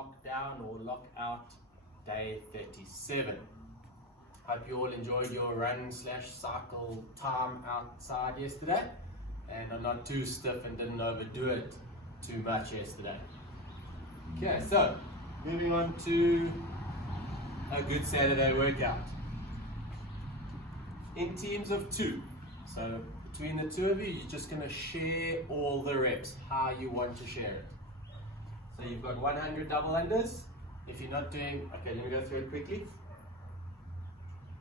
lockdown or lockout day 37. Hope you all enjoyed your run/cycle time outside yesterday and are not too stiff and didn't overdo it too much yesterday. Okay, so moving on to a good Saturday workout. In teams of 2. So between the two of you, you're just going to share all the reps, how you want to share it. So you've got 100 double unders. If you're not doing, okay, let me go through it quickly.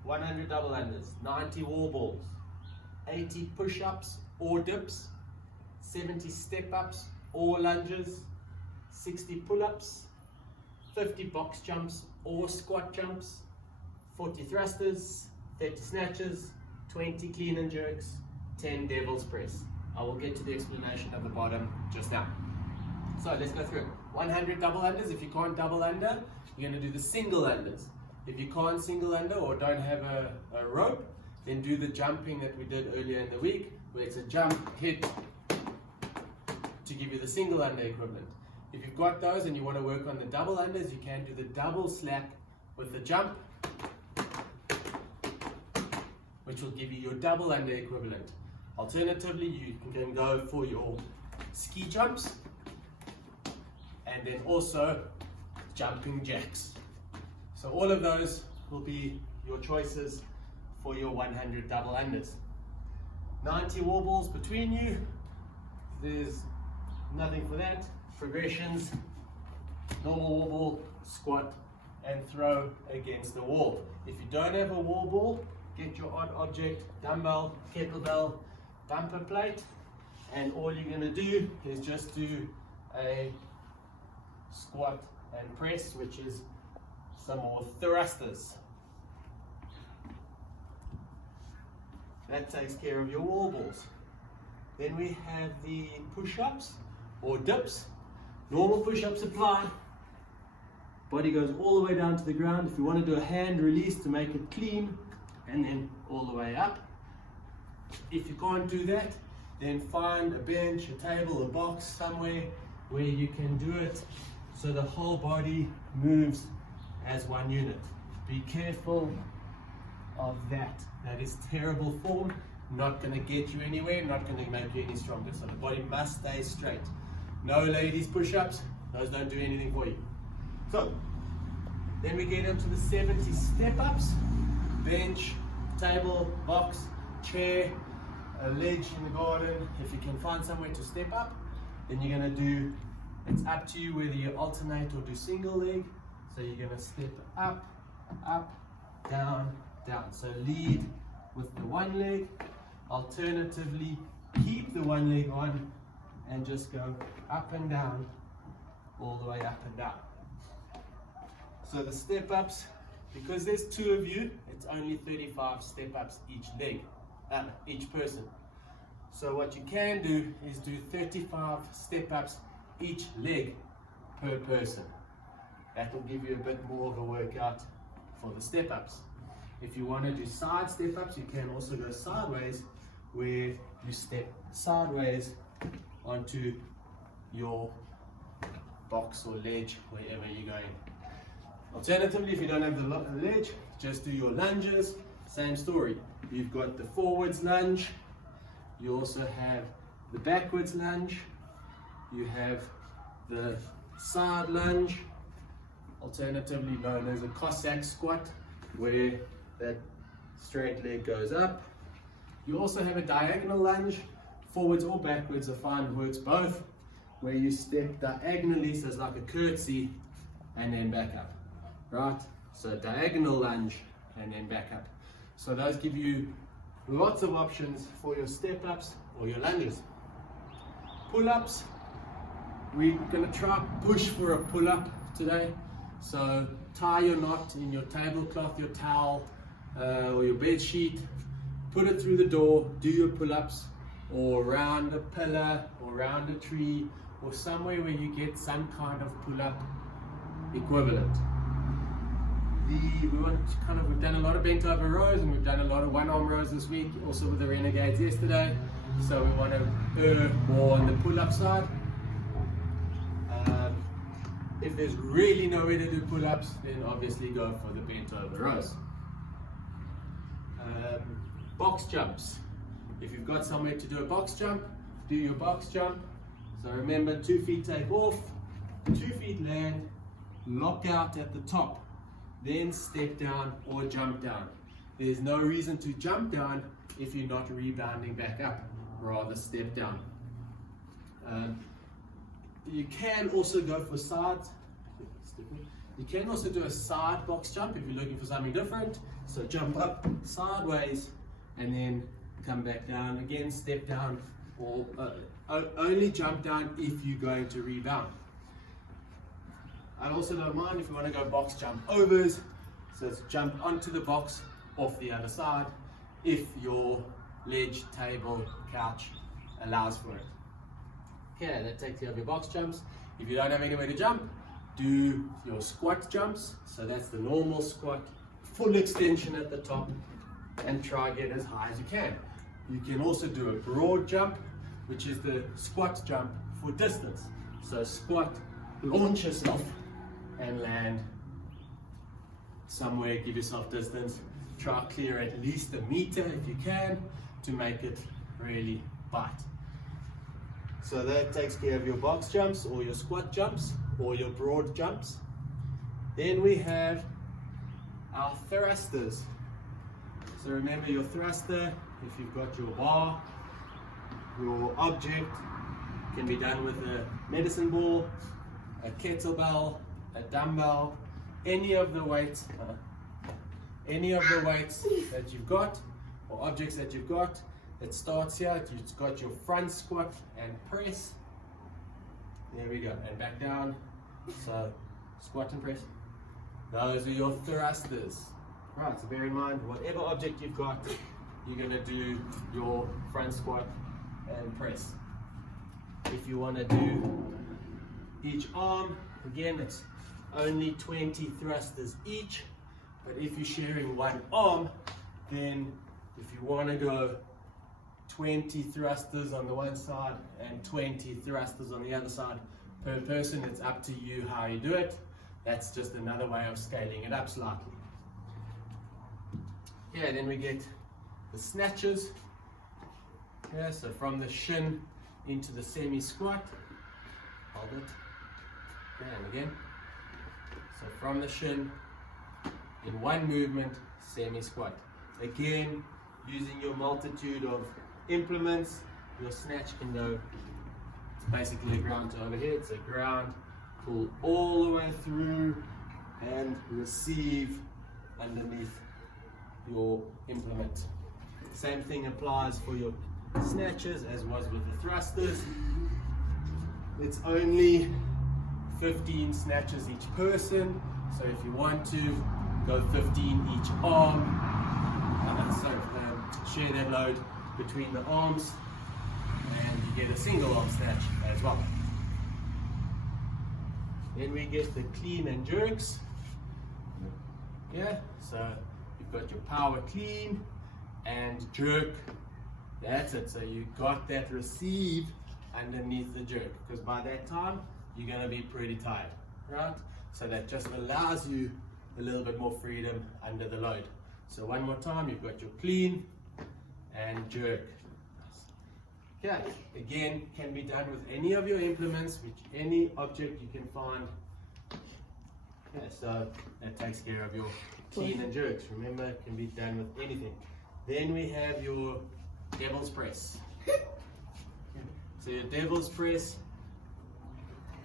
100 double unders, 90 wall balls, 80 push-ups or dips, 70 step-ups or lunges, 60 pull-ups, 50 box jumps or squat jumps, 40 thrusters, 30 snatches, 20 clean and jerks, 10 devil's press. I will get to the explanation at the bottom just now. So let's go through it. 100 double unders. If you can't double under, you're going to do the single unders. If you can't single under or don't have a rope, then do the jumping that we did earlier in the week, where it's a jump, hit, to give you the single under equivalent. If you've got those and you want to work on the double unders, you can do the double slap with the jump, which will give you your double under equivalent. Alternatively, you can go for your ski jumps and then also jumping jacks. So all of those will be your choices for your 100 double unders. 90 wall balls between you, there's nothing for that. Progressions, normal wall ball, squat and throw against the wall. If you don't have a wall ball, get your odd object, dumbbell, kettlebell, bumper plate, and all you're going to do is just do a squat and press, which is some more thrusters. That takes care of your wall balls. Then we have the push-ups or dips. Normal push-ups apply. Body goes all the way down to the ground. If you want to do a hand release to make it clean, and then all the way up. If you can't do that, then find a bench, a table, a box somewhere where you can do it so the whole body moves as one unit. Be careful of that. That is terrible form, not going to get you anywhere, not going to make you any stronger. So the body must stay straight. No ladies push-ups, those don't do anything for you. So then we get into the 70 step-ups. Bench, table, box, chair, a ledge in the garden. If you can find somewhere to step up, then you're going to do, it's up to you whether you alternate or do single leg. So you're going to step up, up, down, down. So lead with the one leg, alternatively keep the one leg on and just go up and down, all the way up and down. So the step ups, because there's 2 of you, it's only 35 step-ups each leg, each person. So what you can do is do 35 step-ups each leg per person. That will give you a bit more of a workout for the step-ups. If you want to do side step-ups, you can also go sideways, where you step sideways onto your box or ledge, wherever you're going. Alternatively, if you don't have the ledge, just do your lunges. Same story. You've got the forwards lunge. You also have the backwards lunge. You have the side lunge. Alternatively known as a Cossack squat, where that straight leg goes up. You also have a diagonal lunge. Forwards or backwards are fine, works both, where you step diagonally, so it's like a curtsy, and then back up. Right, so diagonal lunge and then back up. So those give you lots of options for your step ups or your lunges. Pull ups, we're going to try push for a pull up today. So tie your knot in your tablecloth, your towel, or your bed sheet, put it through the door, do your pull ups, or around a pillar or around a tree, or somewhere where you get some kind of pull up equivalent. We've done a lot of bent over rows, and we've done a lot of one arm rows this week, also with the Renegades yesterday. So we want to err more on the pull up side. If there's really no way to do pull-ups, then obviously go for the bent over rows. Box jumps. If you've got somewhere to do a box jump, do your box jump. So remember, 2 feet take off, 2 feet land, lock out at the top, then step down or jump down. There's no reason to jump down if you're not rebounding back up, rather step down. You can also go for sides. You can also do a side box jump if you're looking for something different. So jump up sideways and then come back down again, step down, or only jump down if you're going to rebound. I also don't mind if you want to go box jump overs, so it's jump onto the box off the other side if your ledge, table, couch allows for it. Okay, that takes care of your box jumps. If you don't have anywhere to jump, do your squat jumps. So that's the normal squat, full extension at the top, and try get as high as you can. You can also do a broad jump, which is the squat jump for distance. So squat, launch yourself and land somewhere, give yourself distance. Try clear at least 1 meter if you can to make it really bite. So that takes care of your box jumps or your squat jumps or your broad jumps. Then we have our thrusters. So remember your thruster, if you've got your bar, your object can be done with a medicine ball, a kettlebell, a dumbbell, any of the weights that you've got or objects that you've got. It starts here, you've got your front squat and press. There we go, and back down. So squat and press. Those are your thrusters. Right, so bear in mind, whatever object you've got, you're going to do your front squat and press. If you want to do each arm, again, it's only 20 thrusters each. But if you're sharing one arm, then if you want to go 20 thrusters on the one side and 20 thrusters on the other side per person, it's up to you how you do it. That's just another way of scaling it up slightly. Yeah, then we get the snatches. Yeah, so from the shin into the semi-squat. Hold it. And again. So from the shin, in one movement, semi-squat. Again, using your multitude of implements, your snatch can go basically ground to overhead. So ground, pull all the way through and receive underneath your implement. Same thing applies for your snatches as was with the thrusters. It's only 15 snatches each person, so if you want to go 15 each arm, share that load between the arms, and you get a single arm snatch as well. Then we get the clean and jerks. Yeah, so you've got your power clean and jerk. That's it. So you got that receive underneath the jerk, because by that time you're going to be pretty tired, right? So that just allows you a little bit more freedom under the load. So one more time, you've got your clean and jerk. Okay, again, can be done with any of your implements, any object you can find. Okay, so that takes care of your clean and jerks. Remember, it can be done with anything. Then we have your devil's press. So your devil's press,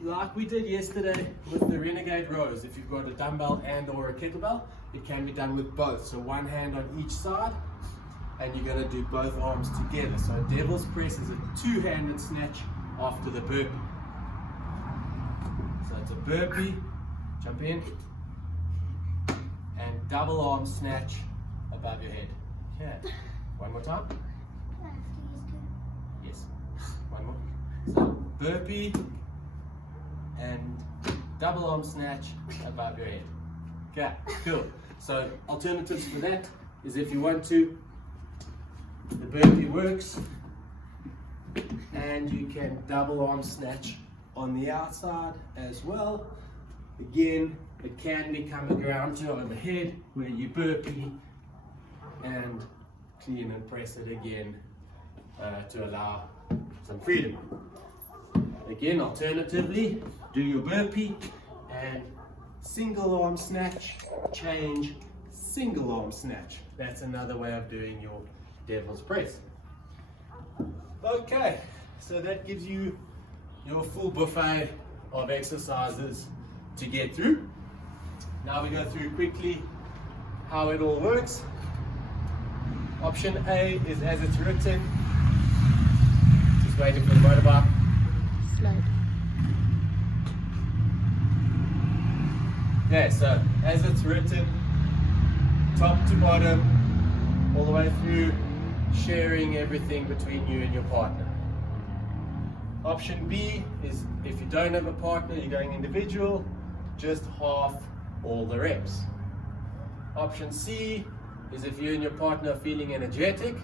like we did yesterday with the renegade rows, if you've got a dumbbell and or a kettlebell, it can be done with both. So one hand on each side, and you're going to do both arms together. So devil's press is a two-handed snatch after the burpee. So it's a burpee, jump in, and double arm snatch above your head. Okay, one more time. Yes, one more. So burpee and double arm snatch above your head. Okay, cool. So alternatives for that is, if you want to, the burpee works, and you can double arm snatch on the outside as well, Again, it can become a ground to overhead where you burpee and clean and press it again to allow some freedom. Again, alternatively, do your burpee and single arm snatch, change, single arm snatch. That's another way of doing your devil's press. Okay, so that gives you your full buffet of exercises to get through. Now we go through quickly how it all works. Option A is as it's written. Just waiting for the motorbike. Slide. Yeah, so as it's written, top to bottom, all the way through, sharing everything between you and your partner. Option B is if you don't have a partner, you're going individual, just half all the reps. Option C is if you and your partner are feeling energetic,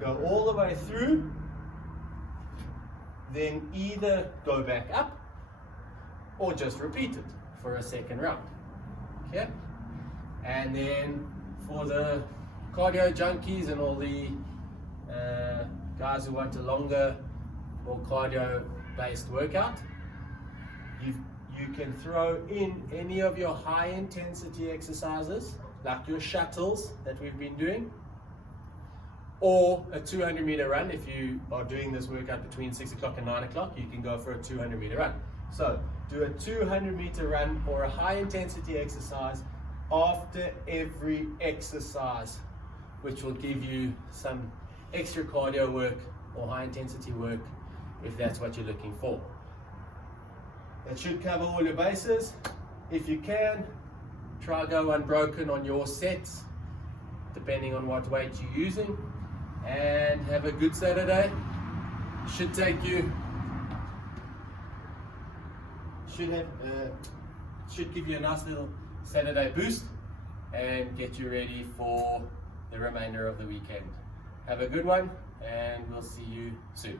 go all the way through, then either go back up or just repeat it for a second round. Okay? And then for the cardio junkies and all the guys who want a longer, more cardio based workout, you can throw in any of your high intensity exercises like your shuttles that we've been doing, or a 200-meter run. If you are doing this workout between 6 o'clock and 9 o'clock, you can go for a 200-meter run. So do a 200-meter run or a high intensity exercise after every exercise, which will give you some extra cardio work or high intensity work if that's what you're looking for. That should cover all your bases. If you can, try go unbroken on your sets, depending on what weight you're using, and have a good Saturday. Should take you, should give you a nice little Saturday boost and get you ready for the remainder of the weekend. Have a good one, and we'll see you soon.